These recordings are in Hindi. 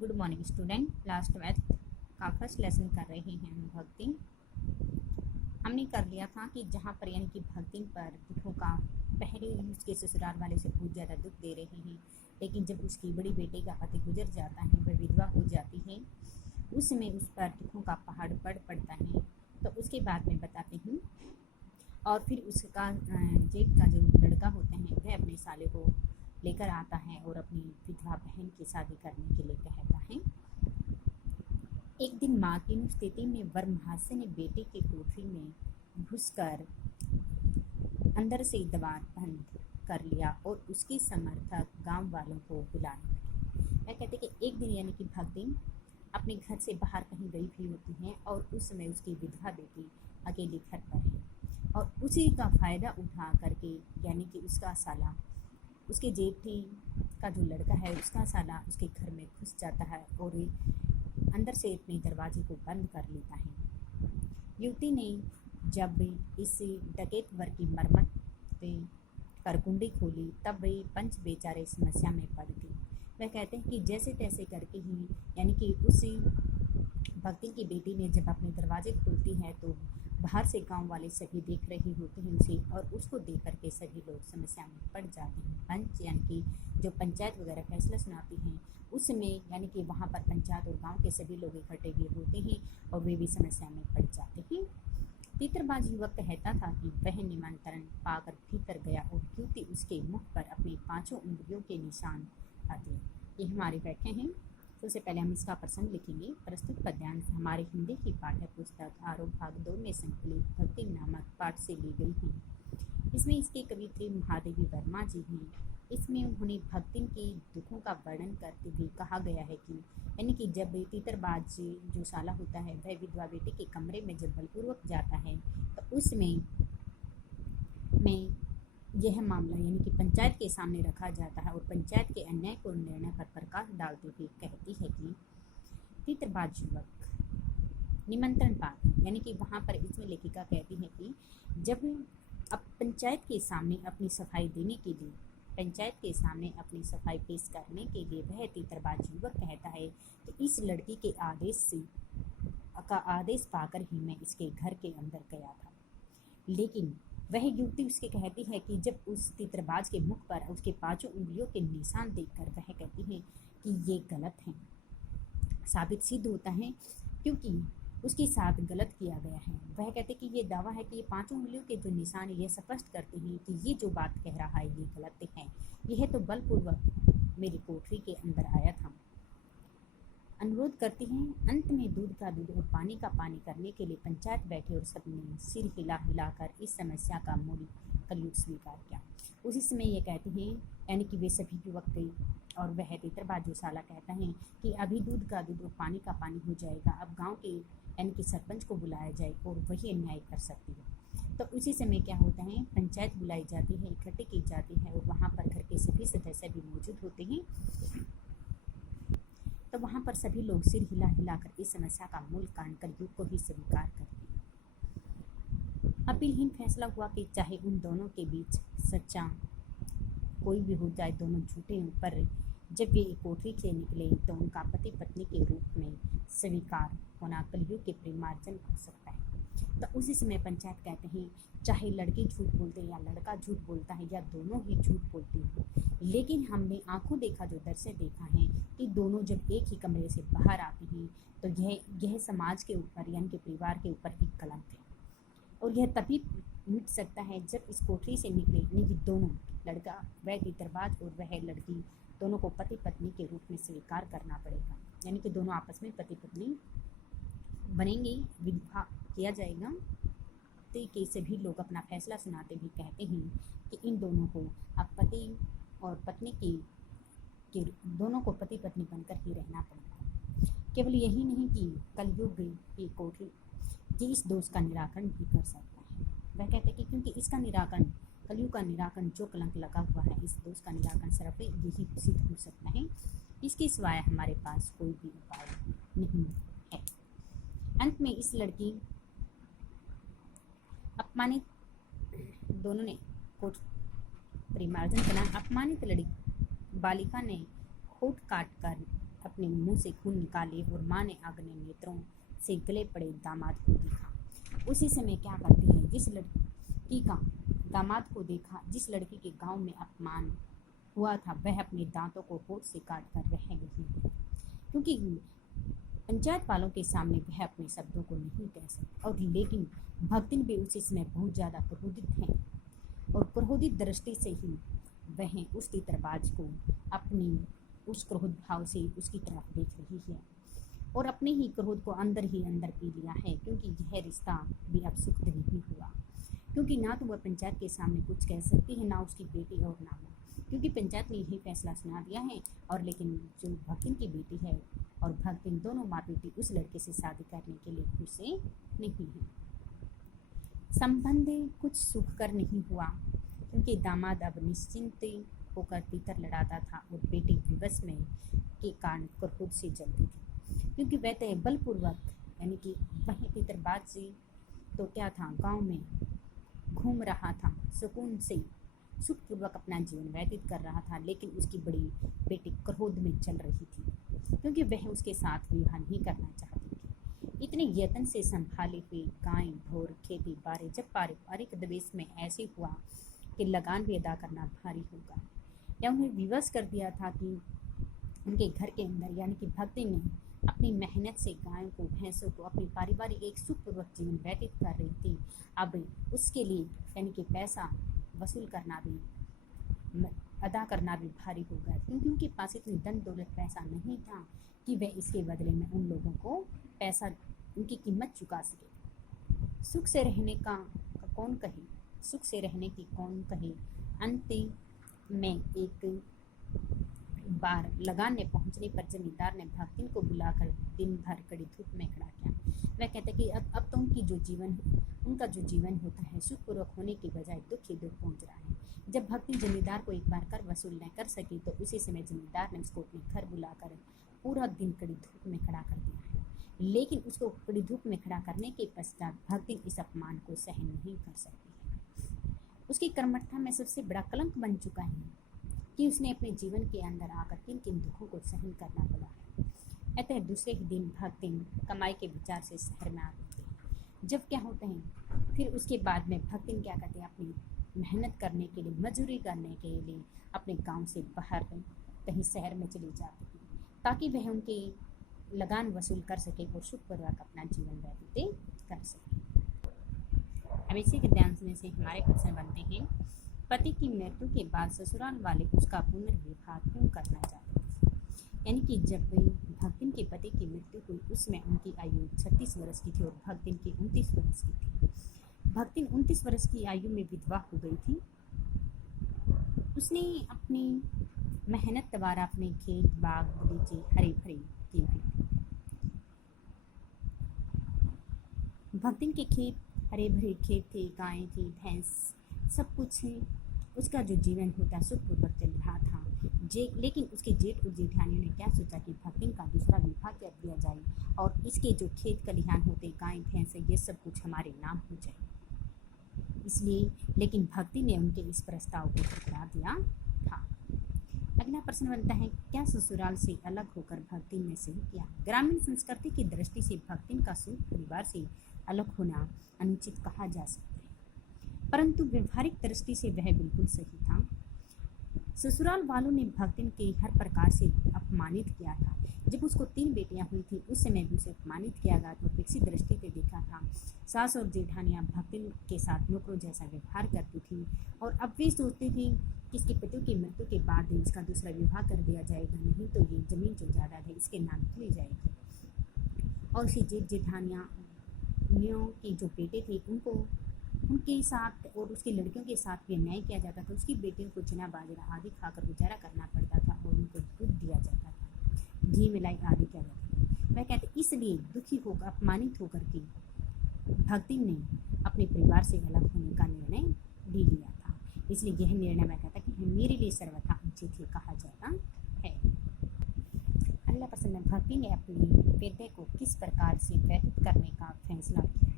Good morning student. क्लास 12 का फर्स्ट लेसन कर रहे हैं हम भक्ति। हमने कर लिया था कि जहाँ पर यानी कि भक्ति पर दुखों का पहले उसके ससुराल वाले से बहुत ज़्यादा दुख दे रहे हैं, लेकिन जब उसकी बड़ी बेटे का पति गुजर जाता है, वह विधवा हो जाती है, उस समय उस पर दुखों का पहाड़ पड़ता है। तो उसके बाद में बताते हैं। और फिर उसका जेठ का जो लड़का होता है वह अपने साले को लेकर आता है और अपनी विधवा बहन की शादी करने के लिए कहता है। एक दिन माँ की स्थिति में वरमहास्य ने बेटे की कोठरी में घुसकर अंदर से द्वार बंद कर लिया और उसके समर्थक गांव वालों को बुलाने लगे। वह कहते कि एक दिन यानी कि भक्ति अपने घर से बाहर कहीं गई हुई होती हैं और उस समय उसकी विधवा बेटी अकेली घर पर है और उसी का फ़ायदा उठा करके यानी कि उसका साला, उसके जेठी का जो लड़का है उसका साला उसके घर में घुस जाता है और अंदर से अपने दरवाजे को बंद कर लेता है। युवती ने जब इस डकैत वर्ग की मरम्मत कर कुंडी खोली तब वे पंच बेचारे समस्या में पड़ गए। वह कहते हैं कि जैसे तैसे करके ही यानी कि उसी भक्ति की बेटी ने जब अपने दरवाजे खोलती है तो बाहर से गांव वाले सभी देख रहे होते हैं उसे, और उसको देख करके सभी लोग समस्या में पड़ जाते हैं। पंच यानी कि जो पंचायत वगैरह फैसला सुनाती हैं उस समय यानी कि वहाँ पर पंचायत और गांव के सभी लोग इकट्ठे हुए होते हैं और वे भी समस्या में पड़ जाते हैं। तीतरबाज युवक कहता था कि वह निमंत्रण पाकर भीतर गया और युवती उसके मुख पर अपनी 5 उंगलियों के निशान आते। ये हमारे बैठे हैं। सबसे पहले हम इसका प्रसंग लिखेंगे। प्रस्तुत पद्यांश हमारे हिंदी की पाठ्य पुस्तक आरोप भाग 2 में संकलित भक्ति नामक पाठ से ली गई है। इसमें इसके कवित्री महादेवी वर्मा जी हैं। इसमें उन्होंने भक्ति के दुखों का वर्णन करते हुए कहा गया है कि यानी कि जब तीतरबाज जो साला होता है वह विधवा बेटी के कमरे में जब बलपूर्वक जाता है तो उसमें यह मामला यानी कि पंचायत के सामने रखा जाता है और पंचायत के अन्याय को निर्णय पर प्रकाश डालते हुए कहती है कि तीतरबाज युवक निमंत्रण पाकर, यानी कि वहाँ पर इसमें लेखिका कहती है कि जब अब पंचायत के सामने अपनी सफाई देने के लिए, पंचायत के सामने अपनी सफाई पेश करने के लिए वह तीतरबाज युवक कहता है कि इस लड़की के आदेश पाकर ही मैं इसके घर के अंदर गया था। लेकिन वह युवती उसके कहती है कि जब उस तीतरबाज के मुख पर उसके 5 उंगलियों के निशान देखकर वह कहती है कि ये गलत है, साबित सिद्ध होता है क्योंकि उसके साथ गलत किया गया है। वह कहते कि ये दावा है कि ये 5 उंगलियों के जो निशान ये स्पष्ट करते हैं कि ये जो बात कह रहा है ये गलत है। यह तो बलपूर्वक मेरी कोठरी के अंदर आया था। अनुरोध करती हैं। अंत में दूध का दूध और पानी का पानी करने के लिए पंचायत बैठे और सबने सिर हिलाकर इस समस्या का मूल कलयुग स्वीकार किया। उसी समय ये कहते हैं यानी कि वे सभी युवक थे और वह तीतरबाज जो साला कहता है कि अभी दूध का दूध और पानी का पानी हो जाएगा, अब गांव के यानी कि सरपंच को बुलाया जाए और वही अन्याय कर सकती है। तो उसी समय क्या होता है, पंचायत बुलाई जाती है, इकट्ठी की जाती है और वहाँ पर घर के सभी सदस्य भी मौजूद होते हैं। तो वहाँ पर सभी लोग सिर हिलाकर इस समस्या का मूल कारण कलयुग को ही स्वीकार करते हैं। अपीलहीन फैसला हुआ कि चाहे उन दोनों के बीच सच्चा कोई भी हो जाए, दोनों झूठे हों, पर जब वे कोठरी से निकले तो उनका पति पत्नी के रूप में स्वीकार होना कलयुग के प्रेमार्जन हो सकता है। तो उसी समय पंचायत कहते हैं चाहे लड़की झूठ बोलते या लड़का झूठ बोलता है या दोनों ही झूठ बोलते हो, लेकिन हमने आंखों देखा जो दर्शन देखा है कि दोनों जब एक ही कमरे से बाहर आते हैं तो यह समाज के ऊपर यानी कि परिवार के ऊपर एक कलंक है और यह तभी मिट सकता है जब इस कोठरी से निकले यानी कि दोनों, लड़का वह तीतरबाज और वह लड़की, दोनों को पति पत्नी के रूप में स्वीकार करना पड़ेगा। यानी कि दोनों आपस में पति पत्नी बनेंगे, विवाह किया जाएगा। तो के सभी लोग अपना फैसला सुनाते हुए कहते हैं कि इन दोनों को अब पति और पत्नी के दोनों को पति पत्नी बनकर ही रहना पड़ेगा। केवल यही नहीं कि कलयुग की कोठरी ये इस दोष का निराकरण भी कर सकता है। वह कहते कि क्योंकि इसका निराकरण, कलयुग का निराकरण, जो कलंक लगा हुआ है इस दोष का निराकरण सिर्फ यही सिद्ध हो सकता है, इसके सिवाय हमारे पास कोई भी उपाय नहीं है। अंत में इस लड़की अपमानित, दोनों ने कोट परिमार्जन करना, अपमानित बालिका ने होठ काट कर अपने मुंह से खून निकाले और माँ ने आगने नेत्रों से गले पड़े दामाद को देखा। उसी समय क्या करती है, जिस लड़की का दामाद को देखा, जिस लड़की के गांव में अपमान हुआ था, वह अपने दांतों को होठ से काट कर रह गई है, क्योंकि पंचायत वालों के सामने वह अपने शब्दों को नहीं कह सकती। और लेकिन भक्तिन भी उसी समय बहुत ज़्यादा क्रोधित है और क्रोधित दृष्टि से ही वह उस तीतरबाज को अपनी उस क्रोध भाव से उसकी तरफ देख रही है और अपने ही क्रोध को अंदर ही अंदर पी लिया है, क्योंकि यह रिश्ता भी अब सुख नहीं हुआ, क्योंकि ना तो वह पंचायत के सामने कुछ कह सकती है, ना उसकी बेटी और ना माँ, क्योंकि पंचायत ने यही फैसला सुना दिया है। और लेकिन जो भक्तिन की बेटी है और भक्तिन दोनों माँ बेटी उस लड़के से शादी करने के लिए खुश नहीं है। संबंध कुछ सुखकर नहीं हुआ, क्योंकि दामाद अब निश्चिंत होकर तीतर लड़ाता था और बेटी विवश में के कारण क्रोध से जलती थी, क्योंकि वह तो बलपूर्वक यानी कि वह तीतरबाज से तो क्या था, गांव में घूम रहा था, सुकून से सुखपूर्वक अपना जीवन व्यतीत कर रहा था, लेकिन उसकी बड़ी बेटी क्रोध में चल रही थी, क्योंकि वह उसके साथ विवाह नहीं करना चाहती थी। इतने यत्न से संभाली हुई गाय ढोर खेती बारे जब पारिवारिक दवेश में ऐसे हुआ कि लगान भी अदा करना भारी होगा, या उन्हें विवश कर दिया था कि उनके घर के अंदर यानी कि भक्ति ने अपनी मेहनत से गायों को भैंसों को अपनी पारिवारिक एक सुखपूर्वक जीवन व्यतीत कर रही थी, अब उसके लिए यानी कि पैसा वसूल करना भी अदा करना भी भारी हो गया, क्योंकि उनके पास इतनी धन दौलत पैसा नहीं था कि वह इसके बदले में उन लोगों को पैसा उनकी कीमत चुका सके। सुख से रहने का कौन कहे, सुख से रहने की कौन कहे। अंत में एक बार लगाने पहुंचने पर जमींदार ने भक्तिन को बुलाकर दिन भर कड़ी धूप में खड़ा किया। वह कहते कि अब तो उनका जो जीवन होता है सुखपूर्वक होने की बजाय दुख ही दुख पहुंच रहा है। जब भक्ति जमींदार को एक बार कर वसूल न कर सकी तो उसी समय जमींदार ने उसको अपने घर बुलाकर पूरा दिन कड़ी धूप में खड़ा कर दिया है, लेकिन उसको कड़ी धूप में खड़ा करने के पश्चात भक्ति इस अपमान को सहन नहीं कर सकती है। उसकी कर्मठता में सबसे बड़ा कलंक बन चुका है कि उसने अपने जीवन के अंदर आकर किन किन दुखों को सहन करना पड़ा है। अतः दूसरे ही दिन भक्ति कमाई के विचार से शहर में आ गई थी। जब क्या होते हैं फिर उसके बाद में भक्ति क्या कहते हैं, अपनी मेहनत करने के लिए मजदूरी करने के लिए अपने गांव से बाहर कहीं शहर में चली जाती थी, ताकि वह उनके लगान वसूल कर सके और सुखपूर्वक अपना जीवन व्यतीत कर सके। अब इसी के ध्यान से हमारे प्रश्न बनते हैं, पति की मृत्यु के बाद ससुराल वाले उसका पुनर्विवाह क्यों करना चाहते थे। यानी कि जब भक्तिन के पति की मृत्यु हुई उसमें उनकी आयु 36 वर्ष की थी और भक्तिन की 29 वर्ष की थी। भक्तिन 29 वर्ष की आयु में विधवा हो गई थी। उसने अपनी मेहनत द्वारा अपने खेत बाग बगीचे हरे भरे किए हुए थे। भक्तिन के खेत हरे भरे खेत थे, गायें थी, भैंस, सब कुछ है। उसका जो जीवन होता सुखपूर्वक चल रहा था। लेकिन उसके जेठ और जेठानियों ने क्या सोचा कि भक्तिन का दूसरा विवाह कर दिया जाए और इसके जो खेत खलिहान होते, गाय भैंस, ये सब कुछ हमारे नाम हो जाए। इसलिए लेकिन भक्ति ने उनके इस प्रस्ताव को ठुकरा दिया था। अगला प्रश्न बनता है, क्या ससुराल से अलग होकर भक्ति ने सही किया। ग्रामीण संस्कृति की दृष्टि से भक्तिन का संयुक्त परिवार से अलग होना अनुचित कहा जा सकता है, परंतु व्यवहारिक दृष्टि से वह बिल्कुल सही था। ससुराल वालों ने भक्तिन के हर प्रकार से अपमानित किया था। जब उसको 3 बेटियां हुई थी उस समय भी उसे अपमानित किया गया तो विकसित दृष्टि से देखा था। सास और जेठानियां भक्तिन के साथ नौकरों जैसा व्यवहार करती थी और अब वे सोचती थी कि इसके पति की मृत्यु के बाद ही इसका दूसरा विवाह कर दिया जाएगा, नहीं तो ये जमीन जो जायदाद है इसके नाम चली जाएगी। और उसी जेठ जेठानियों की जो बेटे थे उनके साथ और उसकी लड़कियों के साथ भी अन्याय किया जाता था। उसकी बेटियों को चना बाजरा आदि खाकर गुजारा करना पड़ता था और उनको दूध दिया जाता था, घी मिलाई आदि किया जाता था। वह कहते इसलिए दुखी होकर अपमानित होकर के भक्ति ने अपने परिवार से अलग होने का निर्णय भी लिया था। इसलिए यह निर्णय मैं कहता कि मेरे लिए सर्वथा उचित ही कहा जाता है। अगला प्रश्न है, भक्ति ने अपनी वेदे को किस प्रकार से व्यतीत करने का फैसला किया है।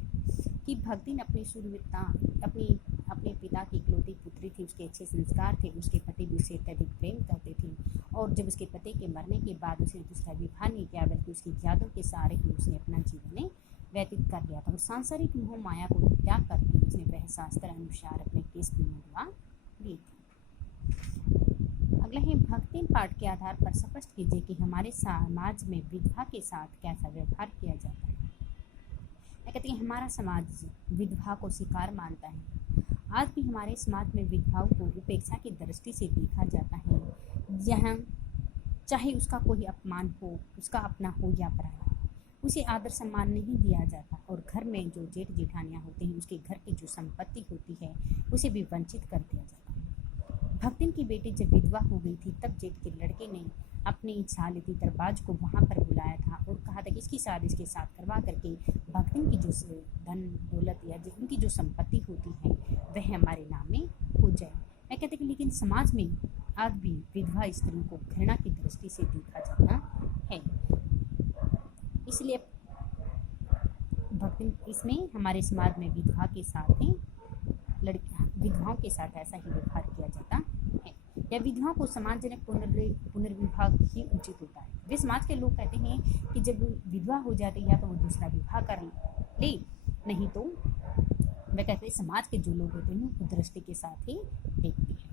कि भक्ति ने अपनी अपने पिता की इकलौती पुत्री थी, उसके अच्छे संस्कार थे, उसके पति भी उसे अत्यधिक प्रेम करते थे। और जब उसके पति के मरने के बाद उसने दूसरा विवाह नहीं किया, बल्कि उसकी यादों के सहारे ही उसने अपना जीवन व्यतीत कर लिया था। और सांसारिक मोह माया को त्याग करके उसने वह शास्त्र अनुसार अपने केस भी मुंडवा लिए थे। अगला है, भक्ति पाठ के आधार पर स्पष्ट कीजिए कि हमारे समाज में विधवा के साथ कैसा व्यवहार किया जाता है। मैं कहती हूँ हमारा समाज विधवा को शिकार मानता है। आज भी हमारे समाज में विधवाओं को उपेक्षा की दृष्टि से देखा जाता है। यहाँ चाहे उसका कोई अपमान हो, उसका अपना हो या पराया, उसे आदर सम्मान नहीं दिया जाता। और घर में जो जेठ जेठानियाँ होते हैं, उसके घर की जो संपत्ति होती है उसे भी वंचित कर दिया जाता है। भक्तिन की बेटी जब विधवा हो गई थी, तब जेठ के लड़के ने अपनी छालती दरबाज को वहाँ पर बुलाया था और कहा था कि इसकी शादी इसके साथ करवा करके भक्तिन की जो धन दौलत या उनकी जो संपत्ति होती है वह हमारे नाम में हो जाए। मैं कहती कि लेकिन समाज में आज भी विधवा स्त्रियों को घृणा की दृष्टि से देखा जाता है। इसलिए भक्तिन इसमें हमारे समाज में विधवा के साथ ही विधवाओं के साथ ऐसा ही व्यवहार किया जाता है, या विधवाओं को सम्मानजनक पुनर्विवाह ही उचित होता है। वे समाज के लोग कहते हैं कि जब विधवा हो जाती है या तो वो दूसरा विवाह कर ले, नहीं तो वे कहते हैं समाज के जो लोग होते हैं वो दृष्टि के साथ ही देखते हैं।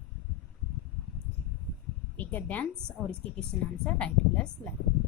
एक गद्यांश और इसके question answer right plus line.